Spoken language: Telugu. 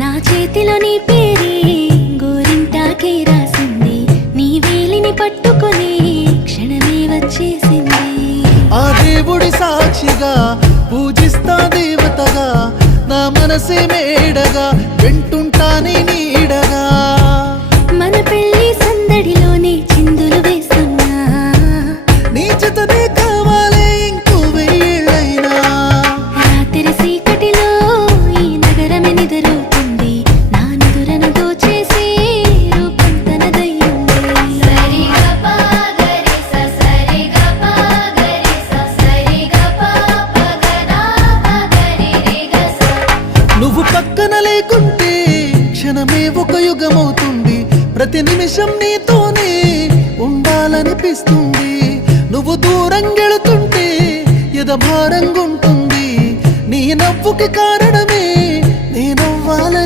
నా చేతిలో నీ పేరే గోరింటాకే రాసింది, నీ వేలిని పట్టుకొని క్షణమే వచ్చేసింది. ఆ దేవుడి సాక్షిగా పూజిస్తా దేవతగా, నా మనసే మేడగా వింటుంటానే నీడగా. మన పెళ్లి సందడిలోనే చిందులు వేస్తున్నా, నీ జతనే కావాలే ఇంకో వెయ్యేళ్ళైనా. రాత్రి చీకటిలో ఈ నగరమే నిద్రవుతుంది, నా నిదురను దోచేసి రూపం తనదయ్యింది. నువ్వు పక్కన లేకుంటే క్షణమే ఒక యుగమవుతుంది, ప్రతి నిమిషం నీతోనే ఉండాలనిపిస్తుంది. నువ్వు దూరం గెళుతుంటే ఎద భారంగుంటుంది, నీ నవ్వుకి కారణం